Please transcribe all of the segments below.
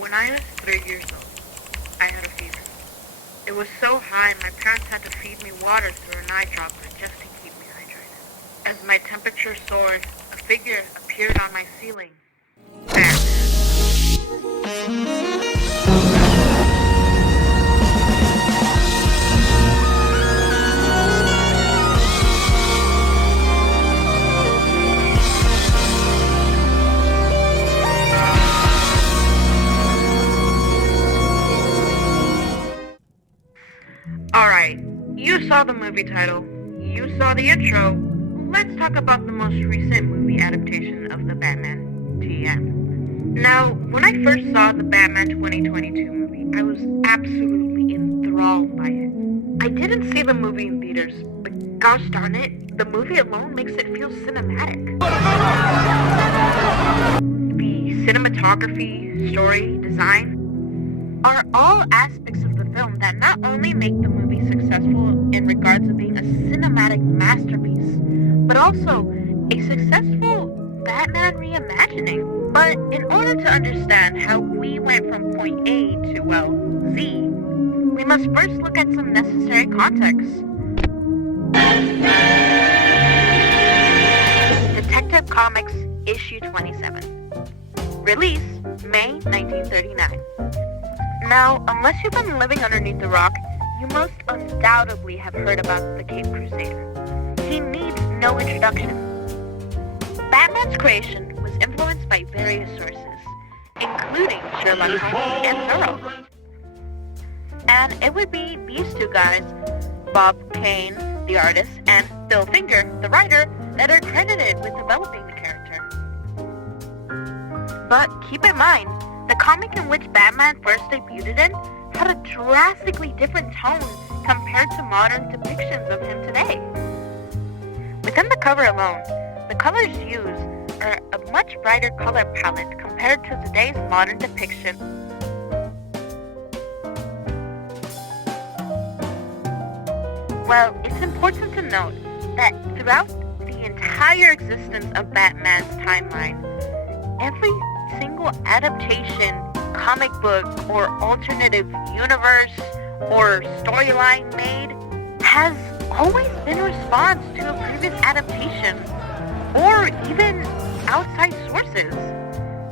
When I was 3 years old, I had a fever. It was so high my parents had to feed me water through an eye droplet just to keep me hydrated. As my temperature soared, a figure appeared on my ceiling. Batman. Alright, you saw the movie title, you saw the intro, let's talk about the most recent movie adaptation of the Batman, TM. Now, when I first saw the Batman 2022 movie, I was absolutely enthralled by it. I didn't see the movie in theaters, but gosh darn it, the movie alone makes it feel cinematic. The cinematography, story, design are all aspects of the film that not only make the movie successful in regards of being a cinematic masterpiece, but also a successful Batman reimagining. But in order to understand how we went from point A to, well, Z, we must first look at some necessary context. Detective Comics Issue 27. Release May 1939. Now, unless you've been living underneath the rock, you most undoubtedly have heard about the Caped Crusader. He needs no introduction. Batman's creation was influenced by various sources, including Sherlock Holmes and Thoreau. And it would be these two guys, Bob Kane, the artist, and Bill Finger, the writer, that are credited with developing the character. But keep in mind, the comic in which Batman first debuted in had a drastically different tone compared to modern depictions of him today. Within the cover alone, the colors used are a much brighter color palette compared to today's modern depiction. Well, it's important to note that throughout the entire existence of Batman's timeline, every single adaptation, comic book, or alternative universe or storyline made has always been a response to a previous adaptation or even outside sources,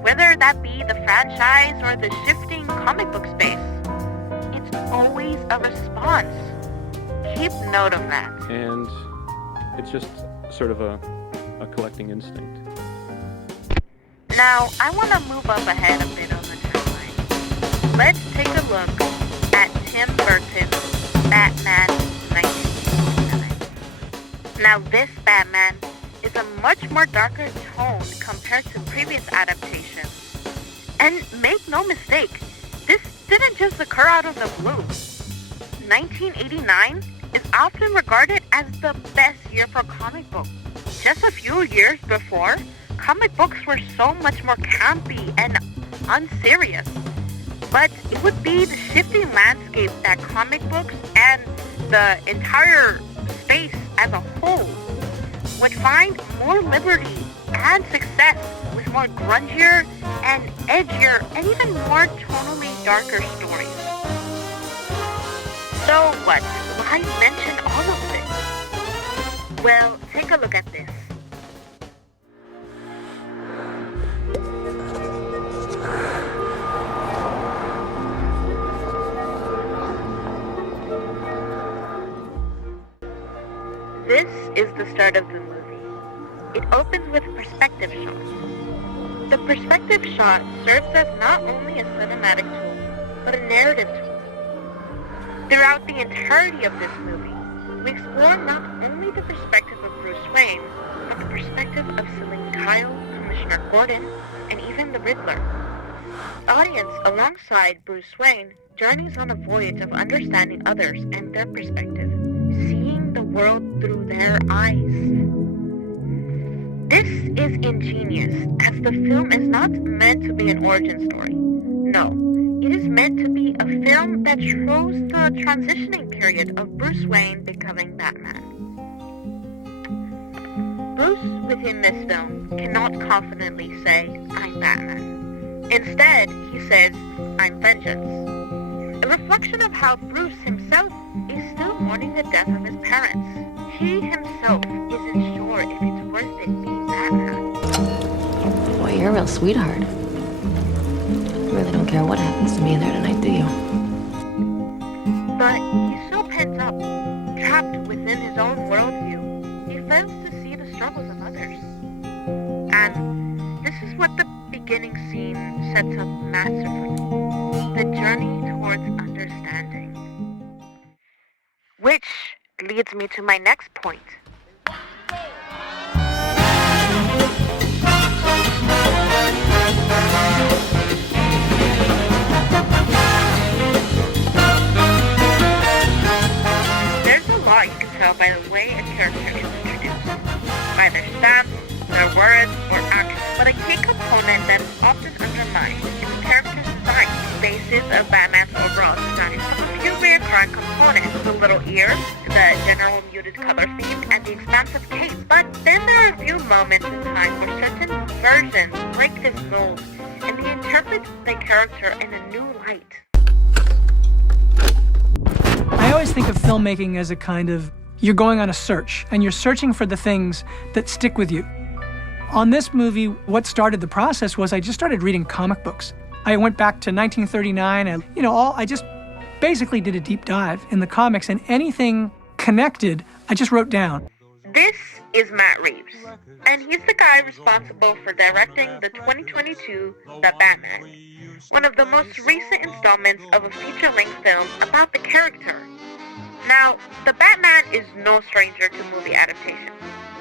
whether that be the franchise or the shifting comic book space. It's always a response. Keep note of that. And it's just sort of a collecting instinct. Now, I want to move up ahead a bit on the timeline. Let's take a look at Tim Burton's Batman 1989. Now, this Batman is a much more darker tone compared to previous adaptations. And make no mistake, this didn't just occur out of the blue. 1989 is often regarded as the best year for comic books. Just a few years before, comic books were so much more campy and unserious. But it would be the shifting landscape that comic books and the entire space as a whole would find more liberty and success with more grungier and edgier and even more tonally darker stories. So what? Why mention all of this? Well, take a look at this. This is the start of the movie. It opens with a perspective shot. The perspective shot serves as not only a cinematic tool, but a narrative tool. Throughout the entirety of this movie, we explore not only the perspective of Bruce Wayne, but the perspective of Selene Kyle, Commissioner Gordon, and even the Riddler. The audience, alongside Bruce Wayne, journeys on a voyage of understanding others and their perspective, seeing the world through their eyes. This is ingenious, as the film is not meant to be an origin story. No, it is meant to be a film that shows the transitioning period of Bruce Wayne becoming Batman. Bruce, within this film, cannot confidently say, "I'm Batman." Instead, he says, "I'm vengeance." A reflection of how Bruce himself is still mourning the death of his parents. He himself isn't sure if it's worth it being Batman. Boy, you're a real sweetheart. You really don't care what happens to me in there tonight, do you? But he's so pent up, trapped within his own worldview, he fails to see the struggles of others. And this is what the beginning scene sets up masterfully. The journey towards understanding. Which leads me to my next point. There's a lot you can tell by the way a character is introduced, by their stamps, their words, or actions. But a key component that is often undermined is the character's design. The basis of Batman's overall design from a few recurring components: the little ears, the general muted color scheme, and the expansive cape. But then there are a few moments in time where certain versions break this mold, and they interpret the character in a new light. I always think of filmmaking as a kind of, you're going on a search, and you're searching for the things that stick with you. On this movie, what started the process was I just started reading comic books. I went back to 1939, and I just basically did a deep dive in the comics, and anything connected, I just wrote down. This is Matt Reeves, and he's the guy responsible for directing the 2022 The Batman, one of the most recent installments of a feature-length film about the character. Now, The Batman is no stranger to movie adaptation.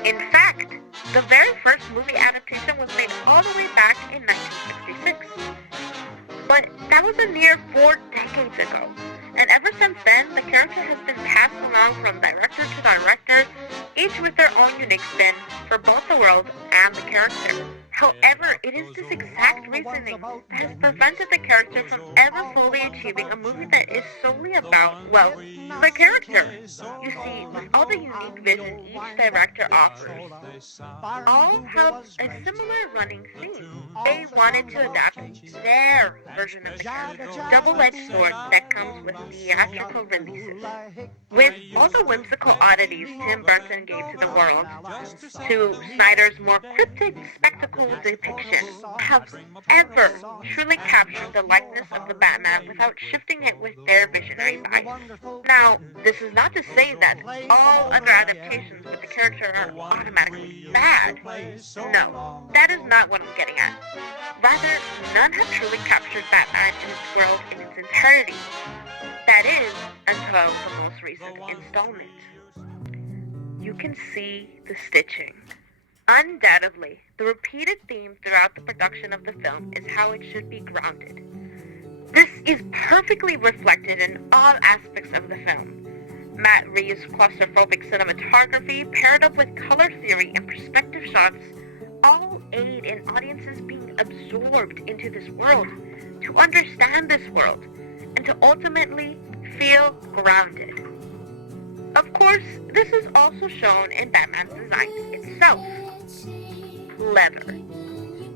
In fact, the very first movie adaptation was made all the way back in 1966. But that was a near 4 decades ago. And ever since then, the character has been passed along from director to director, each with their own unique spin for both the world and the character. However, it is this exact reasoning that has prevented the character from ever fully achieving a movie that is solely about, well, the character. You see, with all the unique vision each director offers, all have a similar running theme. They wanted to adapt their version of the character, double-edged sword that comes with theatrical releases. With all the whimsical oddities Tim Burton gave to the world, to Snyder's more cryptic spectacle depiction, have ever truly captured the likeness of the Batman without shifting it with their visionary bias. Now, this is not to say that all other adaptations with the character are automatically bad. No, that is not what I'm getting at. Rather, none have truly captured Batman and its world in its entirety. That is, until the most recent installment. You can see the stitching. Undoubtedly, the repeated theme throughout the production of the film is how it should be grounded. This is perfectly reflected in all aspects of the film. Matt Reeves' claustrophobic cinematography, paired up with color theory and perspective shots, all aid in audiences being absorbed into this world, to understand this world, and to ultimately feel grounded. Of course, this is also shown in Batman's design itself. Clever.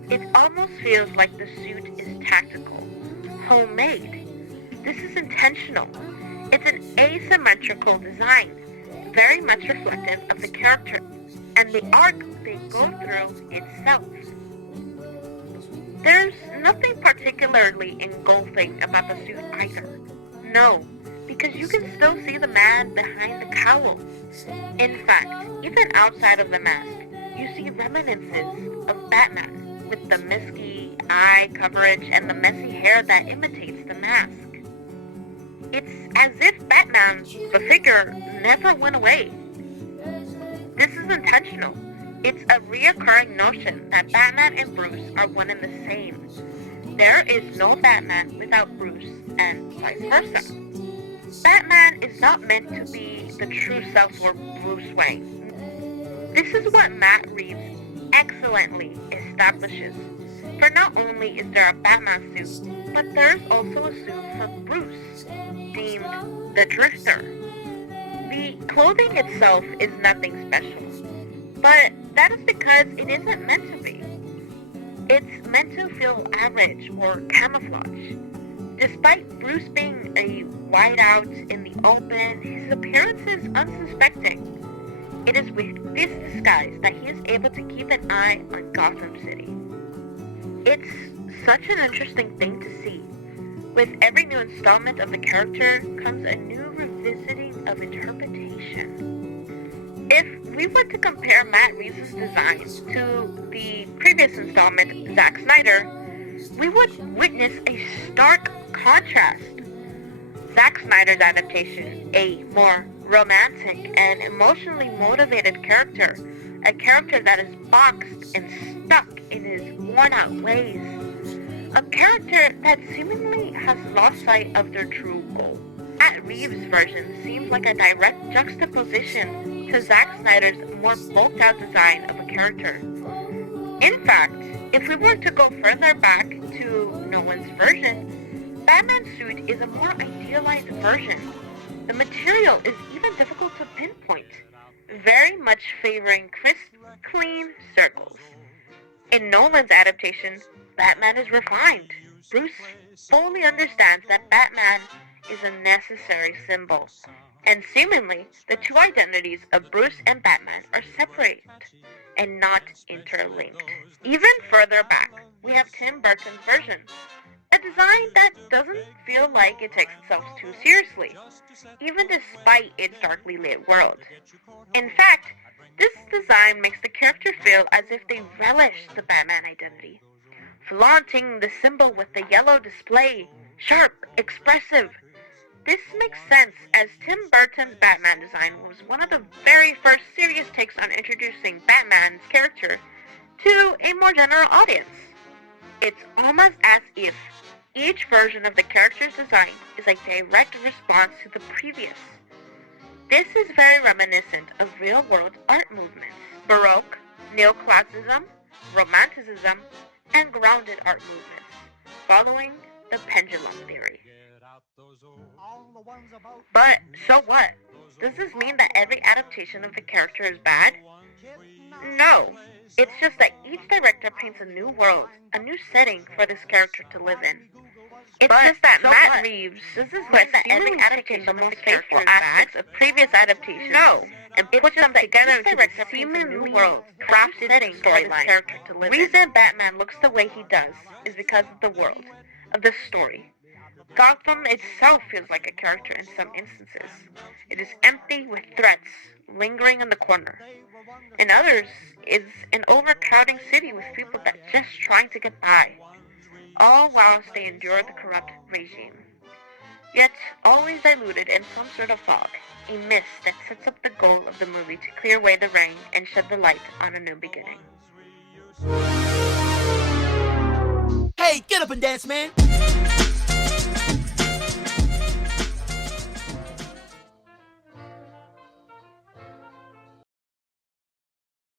It almost feels like the suit is tactical, homemade. This is intentional. It's an asymmetrical design, very much reflective of the character and the arc they go through itself. There's nothing particularly engulfing about the suit either. No, because you can still see the man behind the cowl. In fact, even outside of the mask, you see reminiscences of Batman with the misty eye coverage and the messy hair that imitates the mask. It's as if Batman, the figure, never went away. This is intentional. It's a reoccurring notion that Batman and Bruce are one and the same. There is no Batman without Bruce, and vice versa. Batman is not meant to be the true self for Bruce Wayne. This is what Matt Reeves excellently establishes. For not only is there a Batman suit, but there's also a suit for Bruce, deemed the Drifter. The clothing itself is nothing special, but that is because it isn't meant to be. It's meant to feel average camouflage or camouflage. Despite Bruce being a whiteout in the open, his appearance is unsuspecting. It is with this disguise that he is able to keep an eye on Gotham City. It's such an interesting thing to see. With every new installment of the character comes a new revisiting of interpretation. If we were to compare Matt Reeves' design to the previous installment, Zack Snyder, we would witness a stark contrast. Zack Snyder's adaptation, a more romantic and emotionally motivated character, a character that is boxed and stuck in his worn-out ways, a character that seemingly has lost sight of their true goal. Matt Reeves' version seems like a direct juxtaposition to Zack Snyder's more bulked-out design of a character. In fact, if we were to go further back to Nolan's version, Batman's suit is a more idealized version. The material is even difficult to pinpoint, very much favoring crisp, clean circles. In Nolan's adaptation, Batman is refined. Bruce fully understands that Batman is a necessary symbol, and seemingly the two identities of Bruce and Batman are separated and not interlinked. Even further back, we have Tim Burton's version, a design that doesn't feel like it takes itself too seriously, even despite its darkly lit world. In fact, this design makes the character feel as if they relish the Batman identity, flaunting the symbol with the yellow display, sharp, expressive. This makes sense as Tim Burton's Batman design was one of the very first serious takes on introducing Batman's character to a more general audience. It's almost as if each version of the character's design is a direct response to the previous. This is very reminiscent of real-world art movements, Baroque, Neoclassicism, Romanticism, and grounded art movements, following the pendulum theory. But so what? Does this mean that every adaptation of the character is bad? No. It's just that each director paints a new world, a new setting for this character to live in. It's just that Matt Reeves mean that every adaptation the most faithful aspects of previous adaptations. No. And puts them together to a seemingly world, crafted setting for this character to live in. The reason Batman looks the way he does is because of the world, of the story. Gotham itself feels like a character in some instances. It is empty with threats lingering in the corner. In others, it's an overcrowding city with people that just trying to get by, all whilst they endure the corrupt regime. Yet, always diluted in some sort of fog, a mist that sets up the goal of the movie to clear away the rain and shed the light on a new beginning. Hey, get up and dance, man!